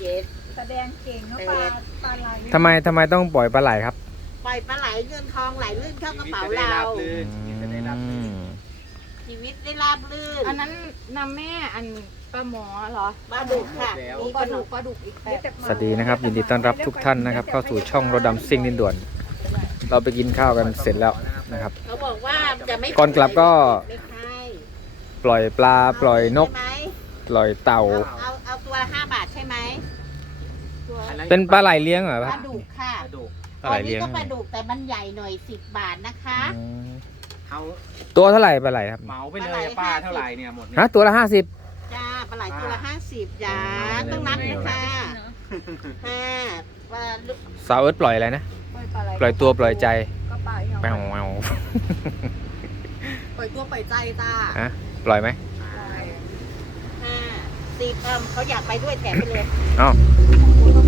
เจ็ด แสดงเก่งเนาะปลาปลาไหลทำไมทำไมต้องปล่อยปลาไหลครับปล่อยปลาไหลเงินทองไหลลื่นเข้ากระเป๋าชีวิตจะได้เราราบรื่นชีวิตจะได้ราบรื่นชีวิตได้ราบรื่นอันนั้นนำแม่อันปลาหมอเหรอปลาดุกค่ะแล้วมีปปลาลาดุดุกกปลาดุกอีกแบมีบแต่ปลาสวัสดีนะครับ ยินดีต้อนรับทุกท่านนะครับ เข้าสู่ช่องรถดำซิ่งดินด่วน เราไปกินข้าวกันเสร็จแล้วนะครับ เขาบอกว่าจะไม่ก่อนกลับก็ ไม่ใช่ปล่อยปลาปล่อยนก ใช่ไหมปล่อยเต่า เอาเอา ตัวละห้าบาทใช่ไหมอันนั้นเป็นปลาไหลเลี้ยงเหรอปครัลาบดุกค่ะปลาดุกปลาไหลตัวเลี้นี้ยงก็ปลาดุกแต่มันใหญ่หน่อยสิบบาทนะคะอืมเอาตัวเท่าไหร่ปลาไหลครับเหมาไปเลยอะป้าเท่าไหร่เนี่ยหมดเนี่ย ฮะตัวละห้าสิบจ้าปลาไหลตัวละห้าสิบจ้าต้องนับนะคะห้าปลาดุกสาวเอิร์ธปล่อยอะไรนะ ปล่อยปลาไหลปล่อยตัวปล่อยใจก็ปล่อยแปวแววปล่อยตัวปล่อยใจจ้าฮะปล่อยไหมห้า สิบเอิ่มเขาอยากไปด้วยแถมไปเลยเอ้า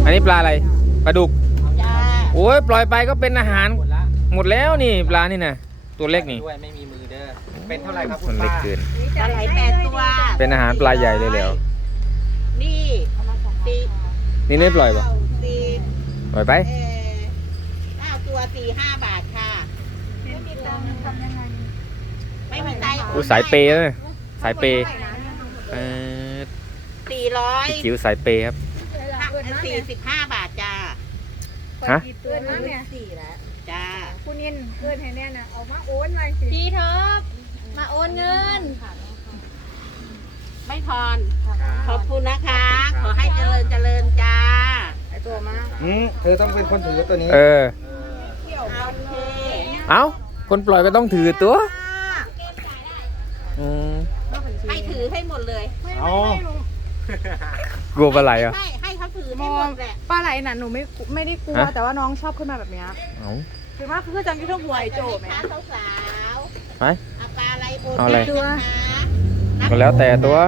อันนี้ปลาอะไรปลาดุกจ้าโอ้ยปล่อยไปก็เป็นอาหาร หมดละหมดแล้วนี่ปลานี่นะตัวเล็กนี่ด้วยไม่มีมือเด้อเป็นเท่าไหร่ครับคุมัณนเล็ป้ากเกิน ปลาไหลแปดตัวเป็นอาหารปลาใหญ่เลยแล้วนี่สี่นี่ไม่ปล่อยปะเก้าสี่ปล่อยไป เอ่อเก้าตัวสี่ห้าบาทค่ะ ไม่มีตังค์ทำยังไงไม่มีใจ อู้สายเปย์เลยสายเปย์เออ สี่ร้อยพี่จิ๋วสายเปย์ครับ สี่สิบห้าบาทจ้าฮะ เกินนะเนี่ยสี่แล้วจ้าคุณนินเกินให้แน่น่ะเอามาโอนอะไรสิพี่ท็อปมาโอนเงิน ไม่พรขอบคุณนะคะ ขอให้เจริญเจริญจ้าไอตัวมาอืมเธอต้องเป็นคนถือตัวนี้เออ โอเคเอ้า คนปล่อยก็ต้องถือตัว อืมให้ถือให้หมดเลยเอา กลัวปลาไหลอะให้ให้เขาถือให้หมดแหละปลาไหลน่ะหนูไม่ไม่ได้กลัวฮะแต่ว่าน้องชอบขึ้นมาแบบเนี้ยเอา คือว่าคือจังที่ทุ่งหวยโจไหม ค้าสาวไปๆเอาปลาอะไรโอนเอาอะไร ให้นะคะก็แล้วแต่ตัว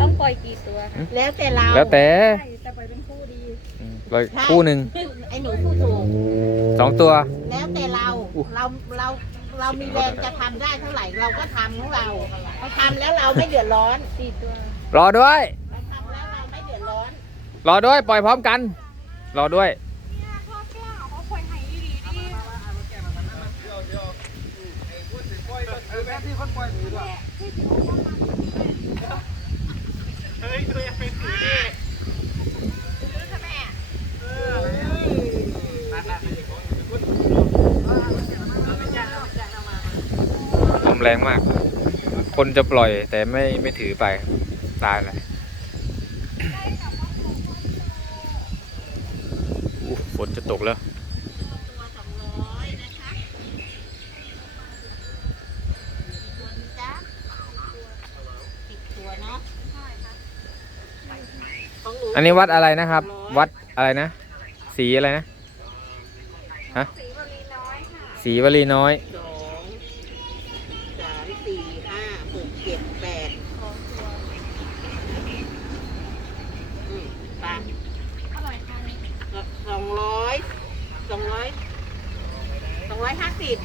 ต้องปล่อยกี่ตัวแล้วแต่เราแล้วแต่ใช่แต่ไปเป็นคู่ดีอืมปล่อยคู่หนึ่งไอ้หนูพูดถูกสองตัว แล้วแต่เรา เราเรา เรามีแรงจะทำได้เท่าไหร่เราก็ทำของเราเราทำแล้วเราไม่เดือดร้อนสี่ตัวรอด้วย เราทำแล้วเราไม่เดือดร้อนรอด้วย ปล่อยพร้อมกัน รอด้วยลม แรงมาก คนจะปล่อยแต่ไม่ไม่ถือไปตายเลยอู้ฝนจะตกแล้วตัวสองร้อยนะคะตัวนี้จ้าสิบตัวเนาะของหนูอันนี้วัดอะไรนะครับ วัดอะไรนะ สีอะไรนะฮะสีวลีน้อย สองสามสี่ห้าหกเจ็ดแปดอืมไปสองร้อยสองร้อยสองร้อยห้าสิบ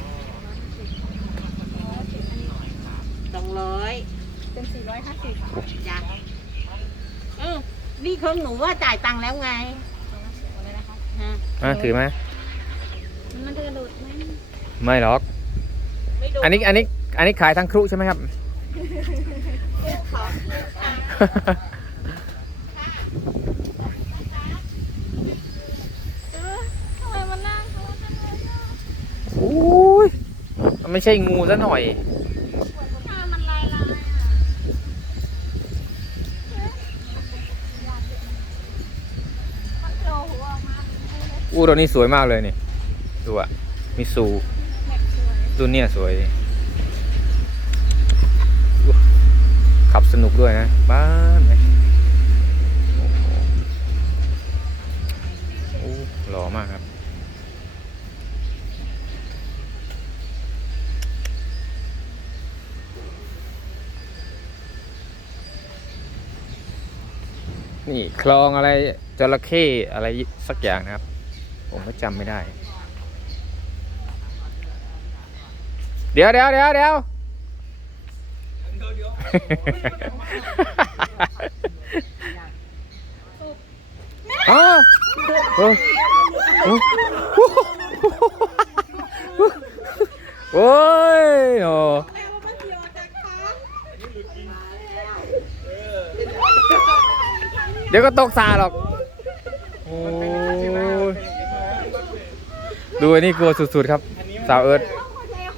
สองร้อย เป็นสี่ร้อยห้าสิบ จ้ะเออ นี่ของหนูว่าจ่ายตังค์แล้วไงฮะอะถือไหมมันจะกระโดดไหมไม่หรอก ไม่โดนอันนี้อันนี้อันนี้ขายทั้งครุใช่ไหมครับขอค่ะทำไมมันนั่งเขาจังเลยโอ้ยมันไม่ใช่งูซะหน่อย ถ้ามันลายลายอะ อู้ตัวนี้สวยมากเลยนี่ดูอะมิสูตัวเนี้ยสวย ขับสนุกด้วยนะบ้านไหมโอ้โหโอ้หล่อมากครับนี่คลองอะไรจระเข้อะไรสักอย่างนะครับ ผมก็จำไม่ได้ เดี๋ยวเดี๋ยวเดี๋ยวเดี๋ยวอ้าวโอ้โอ้โอ้ยโอ้เดี๋ยวก็ตกสาหรอก โอ้ย ดูอันนี้กลัวสุดๆครับ สาวเอิร์ธ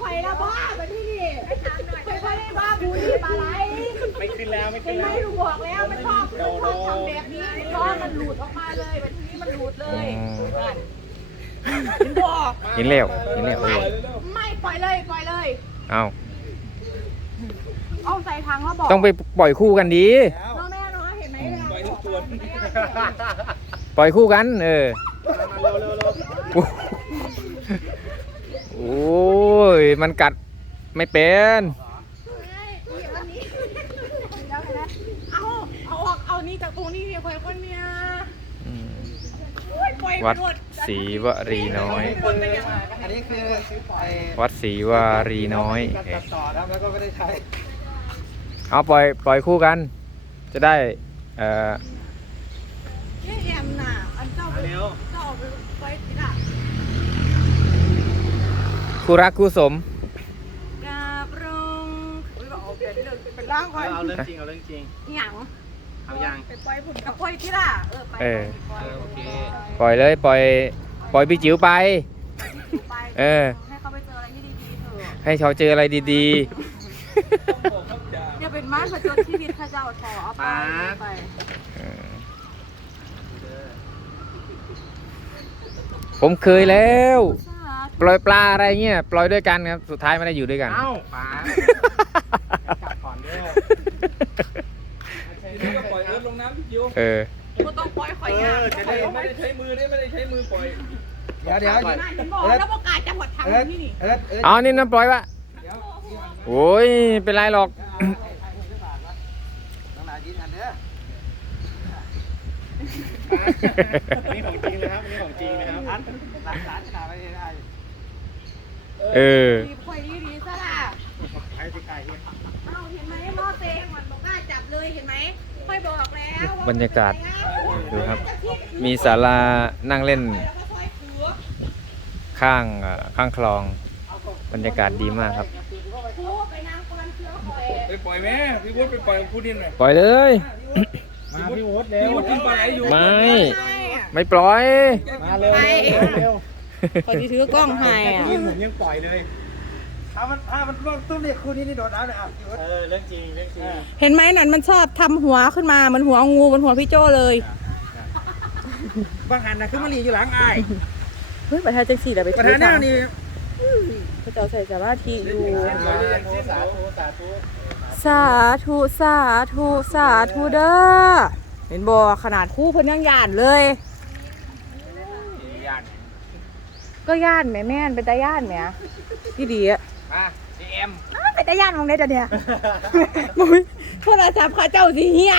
ข่อยละบ้าแบบที่นี่ข่อยไม่ได้บ้าบุรีปลาไหลไม่ขึ้นแล้วไม่เห็ขึ้นนไหมแล้วหนูบอกแล้วมันชอบมันชอบทำแบบนี้ล้อมันหลุดออกมาเลยแบบที่นี้มันหลุดเลยมันบอกยินเร็วยินเร็วเออไม่ปล่อยเลยปล่อยเลยเอาเอาใส่ถังแล้วบอกต้องไปปล่อยคู่กันดีน้องแม่เนาะเห็นไหมเราปล่อยทุกตัวปล่อยคู่กัน เออ โอ้ย มันกัดไม่เป็นเอาเอาออกเอานี่จากตรงนี้เนี่ยปล่อยคนเนี่ยอืมปล่อยวัดศรีวรีน้อย อันนี้คือไอ้วัดศรีวารีน้อยการเอตัอดต่อนะครับแล้วก็ไม่ได้ใช้เอาปล่อยปล่อยคู่กัน จะได้เอ่อนี่แอมน่ะอันเจ้าไปเร็วเจ้าเอาไปไว้ที่น่ะ คู่รักคู่สม กราบลงอุ้ยบอกเอาเป็นเรื่องเป็นร่างก่อนเอาเรื่องจริงเอาเรื่องจริงหยังเอายังไปปล่อยผมกับปล่อยที่ล่ะเออไปเออ ปล่อยเออโอเคปล่อยเลยปล่อย ปล่อยพี่จิ๋วไป ไปเออ ให้เขาไปเจออะไรที่ดีๆเถอะให้เขาเจออะไรดีอย่าเป็นม้าผจญชีวิตข้าเจ้าขอเอาไปไปๆเออผมเคยแล้วสาธุ ปล่อยปลาอะไรเงี้ยปล่อยด้วยกันครับสุดท้ายไม่ได้อยู่ด้วยกัน เอ้าป๋ากลับก่อนเด้อปล่อยเอิร์ธลงน้ำพี่จิวเออ กูต้องปล่อยข่อยเออะอจะได้ไม่ได้ใช้มือได้ไม่ได้ใช้มือปล่อยเดี๋ยวเดี๋ยวน่าจะบอกแล้วประกาศจังหวัดทางเอิร์ธที่นี่เอิร์ธเอิร์ธเอานี่น้ำปล่อยวะโอ้ยไม่เป็นไรหรอกน้องนายิ้มกันเด้ออันนี้ของจริงนะครับอันนี้ของจริงนะครับอันหลานหลานขนาดไม่ได้ เออดีข่อยดีดีซะล่ะใช้สิไก่เนี่ยเอาเห็นไหมหม้อเตงมันบอกกล้าจับเลยเห็นไหมค่อยบอกแล้วบรรยากาศดูครับ มีศาลานั่งเล่น ข้างข้างคลอง บรรยากาศดีมากครับไปนั่อยไปล่อยแม่พี่วุฒิไปปล่อยของคุณดินหน่อยปล่อยเลยมาพี่วุฒิเร็พี่ววุฒิกินปลาไหลอยู่ไม่ไม่ปล่อยมาเร็ว เร็วข่อยจะถือกล้องให้อะยินผมยังปล่อยเลยถ้ามันถ้ามันต้องเรียกคู่นี้นี่โดดน้ำเลยอะพี่วุฒิเออเรื่องจริงเรื่องจริงเห็นไหมนั่นมันชอบทำหัวขึ้นมามันหัวงูบนหัวพี่โจเลยบางอันนะคือมันหลีอยู่หลังอ้ายเฮ้ยประธานจังสี่แต่ไปประธานหน้านี่พระเจ้าใส่สมาธิอยู่สาธุสาธุสาธุสาธุสาธุเด้อเห็นบอขนาดคู่เพิ่นยังย่านเลย ย่าน ก็ย่านแหม่แม่นเป็นตาย่านแหม่พี่ดีอะมาดีเอ็มอ้าวเป็นตาย่านมองได้จ้ะเนี่ยมุ้ยโทรศัพท์เข้าเจ้าสิเฮีย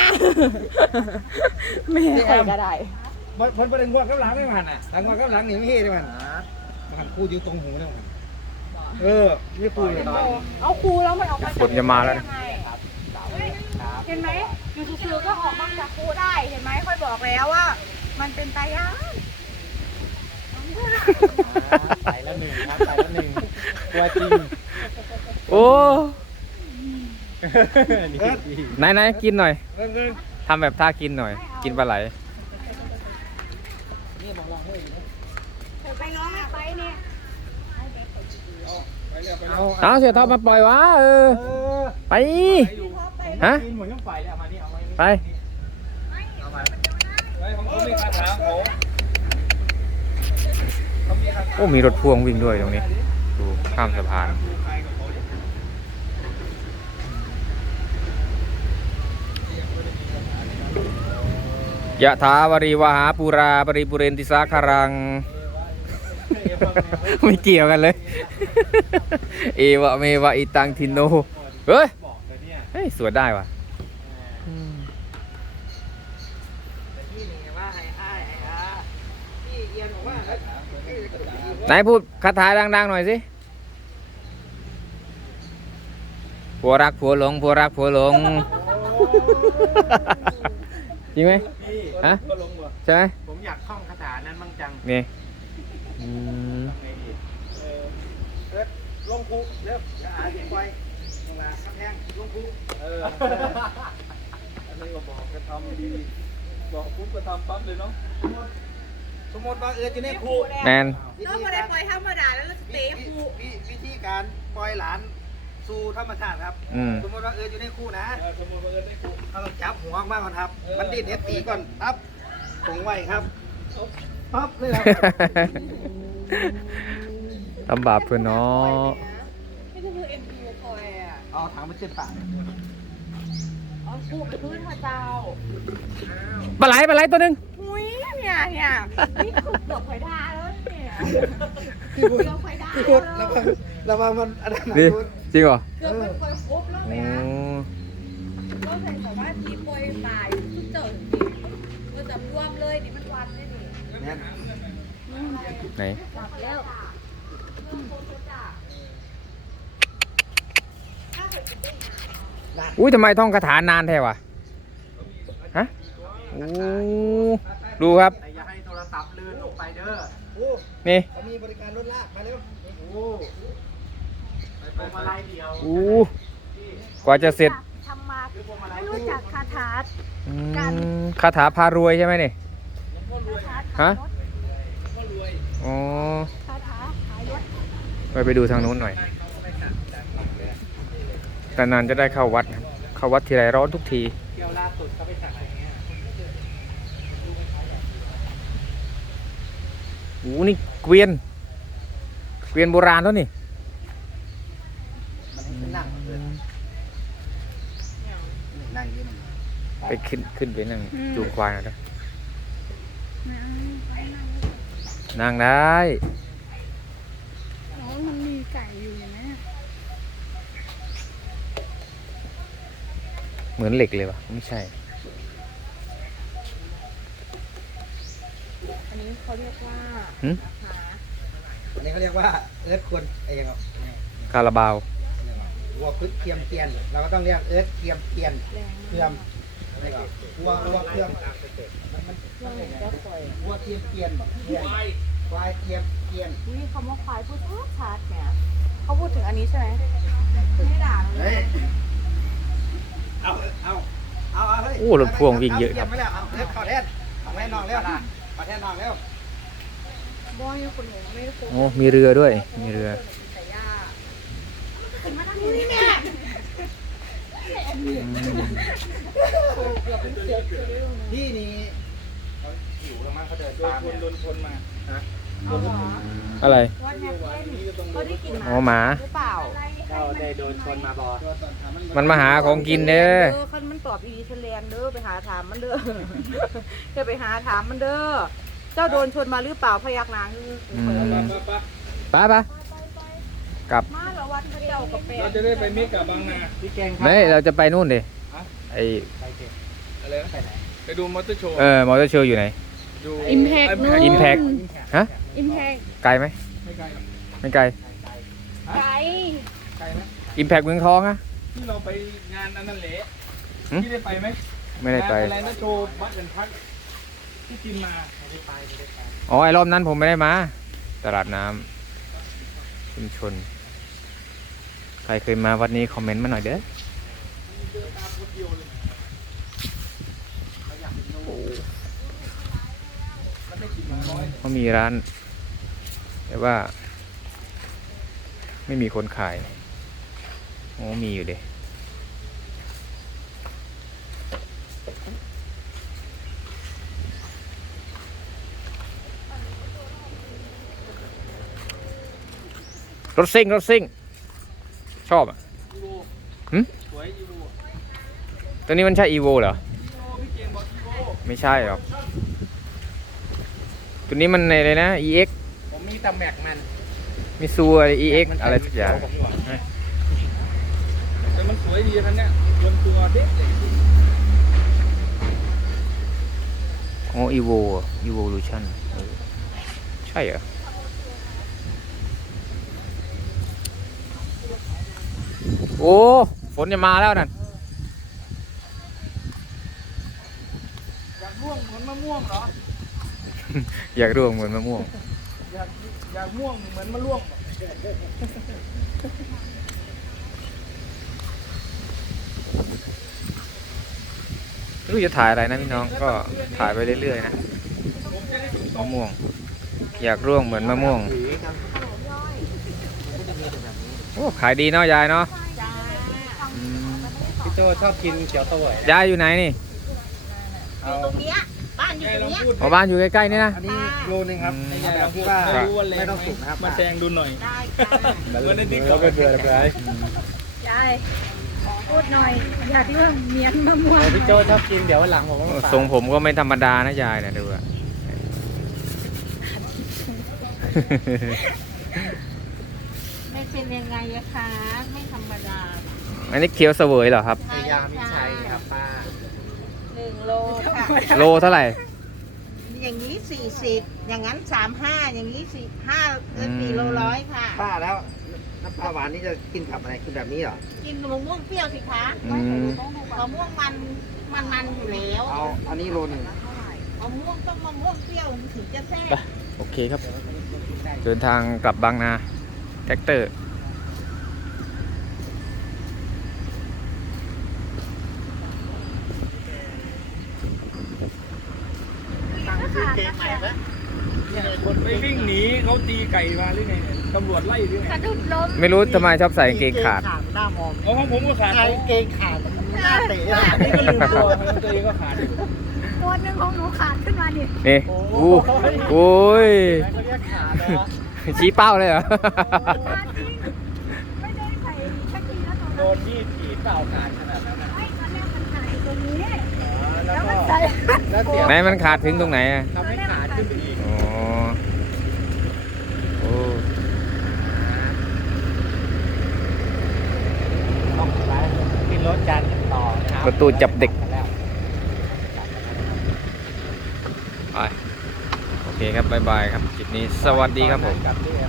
แม่ข่อยก็ได้มันมันเป็นงวดกับหลังไม่มันอะหลังงวดกับหลังนี่ไม่เฮ้ได้มันมันคู่อยู่ตรงหูนะมันเออไม่คู่เลยเอาครูแล้วมันออกมาฝนจะมาแล้วนะเห็นไหมอยู่ซื่อๆก็ออกมาจากครูได้เห็นไหมค่อยบอกแล้วว่า มันเป็นตาย่าน ใส่ละหนึ่งครับใส่ละหนึ่งตัวจริงโอ้นี่ดีไหนไหนกินหน่อยเรื่องเรื่องทำแบบท่ากินหน่อย กินปลาไหลไปน้องไปเนี่ยเอาเอาเสียท็อปมาปล่อยวะเออเออไปฮะกินหมดยังไปเลยเอามา โหโอ้มีรถพ่วงวิ่งด้วยตรงนี้ ดูข้ามสะพาน ยะถาวริวหาปูราปริปุเรนติสาคารัง ไม่เกี่ยวกันเลย เอวะเมวะอิตังทินโน เฮ้ยบอกเลยเนี่ยเฮ้ย สวดได้ว่ะ แต่ที่หนึ่งไงว่าไอ้อ้ายไอ้อาพี่เอียนบอกว่า ไหนพูดคาถาดังๆหน่อยสิผัวรักผัวหลงผัวรักผัวหลงจริงไหมฮะก็ลงบ่ใช่ไหมผมอยากท่องคาถานั้นบ้างจังนี่อืมเอิร์ดลงคุกเริ่มอย่าอาเสียงไวลงมาข้างแห้งลงคุกเอออันนี้ก็บอกจะทำดีบอกปุ๊บก็ทำปั๊บเลยเนาะ สมมติว่าเอิร์ดอยู่ในคุกแมนวิเราธีไม่ได้การปล่อยธรรมดาแล้วเราจะเตะครูวิวิธีการปล่อยหลานสู่ธรรมชาติครับ อืมสมมติว่าเอิร์ดอยู่ในคุกนะเออสมมติว่าเอิร์ธได้ครูเราต้องจับหัวออกมาก่อนครับ มันดิ้นเน็ตตีก่อนปั๊บตรงไว้ครับปั๊บเลยครับลำบากเพื่อนเนาะไม่ใช่คือเอ็นดูปล่อยอะเอาถังมาเช็ดปากเอาครูไปพื้นพระเจ้าปลาไหลปลาไหลตัวหนึ่งอุ้ย เนี่ยเนี่ยนี่คือเกือบไฟดาแล้วเนี่ยพี่บุญเกือบไฟดาพี่บุญระวังระวังมันอันนั้นดินะคุณจริงเหรอเกือบเป็นคนครบแล้วโอ้เนี่ยก็ใส่ของว่าทีปล่อยตายทุกเจิดเราจับรวมเลยนี่มันวันได้ดิเนี่ยไหนจับแล้วอุ้ยทำไมท่องคาถานานแท้วะฮะโอ้ ดูครับ แต่อย่าให้โทรศัพท์ลื่นลงไปเด้อโอ้นี่เขามีบริการรถลากมาเร็วโอ้ไปมาลายเดียวอู้กว่าจะเสร็จทำมาพวงมาลัยไม่รู้จักคาถาอืมคาถาพารวยใช่ไหมนี่ฮะอ๋อคาถาขายรถไปไปดูทางนู้นหน่อย แต่นานจะได้เข้าวัดนะเข้าวัดทีไรร้อนทุกที เที่ยวล่าสุดเขาไปสั่งอะไรเงี้ย โอ้นี่เกวียน เกวียนโบราณแล้วนี่มันเป็นนั่งเลยนั่งอยืนไปขึ้นขึ้นไปนั่งจูงควายหน่อยนะนั่งได้น้องมันมีไก่อยู่อย่างนี้เหมือนเหล็กเลยวะไม่ใช่ อันนี้เขาเรียกว่าหึ หาอันนี้เขาเรียกว่าเอิร์ธควรไอ้ยังไงคาราบาว วัวพึกเทียมเทียน เราก็ต้องเรียกเอิร์ธเทียมเทียนแรงเทียมวัววัวเทียมมันมันเครื่องจะปล่อยวัวเทียมเทียนบอกเทียนควายเทียมเทียนนี่คำว่าควายพูดชัดชัดๆเนี่ยเขาพูดถึงอันนี้ใช่ไหมไม่ด่าเลเฮ้ยยเอาเอาเอาเอาเฮ้ยโอ้รถพ่วงวิ่งเยอะครับเตรีมไว้แล้วเอาเอิร์ธขอแทนเอาแม่น้องเร็ว ขอแทนน้องเร็วบอยคนหนูไม่ได้โกงโอ้มีเรือด้วย มีเรือแต่ย่าพี่นี่เขาหิวแล้วมั้งเขาเดินโดตานมชนเนี่ยโดนชนมาเอาเหรออะไรว่าแนทเล่นเขาได้กินหมาอ๋อหมา หรือเปล่า เราได้โดนชนมาบอมันมาหาของกินเด้อเออคันมันตอบอีเทเลนเด้อไปหาถามมันเด้อจะไปหาถามมันเด้อเจ้าโดนชนมาหรือเปล่าพยักหน้าคืออืมไปไปไปไปกลับมาแล้ววัดพระเจ้ากับแฟเรานจะได้ไปเมกะบางนาพี่แกงครัไม่เราจะไปนู่นดิฮะไอไปเก็บอะไรนะไปดูมอเตอร์โชว์เออมอเตอร์โชว์อยู่ไหน ดู Impact นู่น Impact ฮะ อิมแพกไกลไหมไม่ไกลหรอกไม่ไกล ไก่ ไกลไหมอิมแพกเมืองทองอะที่เราไปงานอันนั้นแหละหึที่ได้ไปไหมไม่ได้ไปงานอะไรนะโชว์บัตรกันพักที่กินมาอ๋อไอรอบนั้นผมไม่ได้มา ตลาดน้ำชุมชน ใครเคยมาวัดนี้คอมเมนต์มาหน่อยเด้อเขามีร้าน แต่ว่า ไม่มีคนขาย โอ้มีอยู่เด้รถซิ่งรถซิ่ง ชอบอะอีโวหึสวยอีโวตัวนี้มันใช่อีโวเหรออีโวพี่เก่งบอกอีโวไม่ใช่หรอก ตัวนี้มันอะไรนะ EX ผมมีตำแหน่งมันมิซูอะไร EX อะไรสักอย่างผมดีก ว่าแต่มันสวยดีคันเนี้ยรวมตัวเด็กเลยอ๋อ Evo อะ Evolution เออใช่เหรอโอ้ฝนจะมาแล้วนั่นอยากม่วงเหมือนมะม่วงเหรอ อยากร่วงเหมือนมะม่วง อยากอยากม่วงเหมือนมะล่วง ไม่ รู้จะถ่ายอะไรนะพี่น้องก็ถ่ายไปเรื่อยๆนะมะม่วง อยากร่วงเหมือนมะม่วงโอ้ขายดีเนาะยายเนาะจ้าอืมพี่โจชอบกินเขียวเสวยยายอยู่ไหนนี่อยู่ตรงเนี้ยบ้านอยู่ตรงเนี้ยหอบ้านอยู่ใกล้ๆนี่นะอันนี้โลนึงครับอืมเอาแบบที่ว่าครับไม่ต้องสุกนะครับมาแซงดูหน่อยได้จ้าเหมือนในติ๊กต็อกเบื่อเบื่อเลยยาย พูดหน่อย อย่าที่ว่าเมียนมะม่วงพี่โจชอบกินเดี๋ยววันหลังผมก็มาฝากทรงผมก็ไม่ธรรมดานะยายนะดูอะ ไม่เป็นยังไงอะคะ ไม่ธรรมดาอันนี้เคี้ยวเสวยเหรอครับ พยายามมิชัยครับป้าหนึ่งโลค่ะ โลเท่าไหร่ อย่างนี้สี่สิบอย่างนั้นสามห้าอย่างนี้สี่ห้าเอออืม สี่โลร้อยค่ะ ป้าแล้ว น้ำปลาหวานนี่จะกินกับอะไรกินแบบนี้เหรอ กินมะม่วงเปรี้ยวสิคะอืมมะม่วงมันมันมันอยู่แล้วเอาอันนี้โลหนึ่งมะม่วงต้องมะม่วงเปรี้ยวถึงจะแซ่บโอเคครับ เดินทางกลับบางนา แท็กเตอร์คนไปวิ่งหนีเขาตีไก่มาหรือไงเนี่ย ตำรวจไล่หรือไงสะดุดล้มไม่รู้ทำไมชอบใส่กางเกงขาด หน้ามองเอาของผมก็ขาดใช้เกงขาดหน้าเตะนี่ก็ลืมตัวตัวเองก็ขาดอยู่ตัวหนึงของหนูขาดขึ้นมาดินี่อู้โอ้ยเขาเรียกขาดนะชี้เป้าเลยเหรอขาดจริงไม่ได้ใส่ชักกีแล้วตัวโดนั้นนมีดขีดเปล่าขาดขนาดนั้นนะไม่ตอนแรกมันขาดอยู่ตรงนี้ แล้แล้ววก็มันใส่ แล้วเตรียมไหนมันขาดถึงตรงไหนอะทำให้ขาดขึ้นไปอีก อ๋อโอ้ ต้องไปขึ้น รถจันทร์ต่อนะครับประตูจับเด็ก ไปโอเคครับบ๊ายบายครับคลิปนี้สวัสดีครับผม กับที่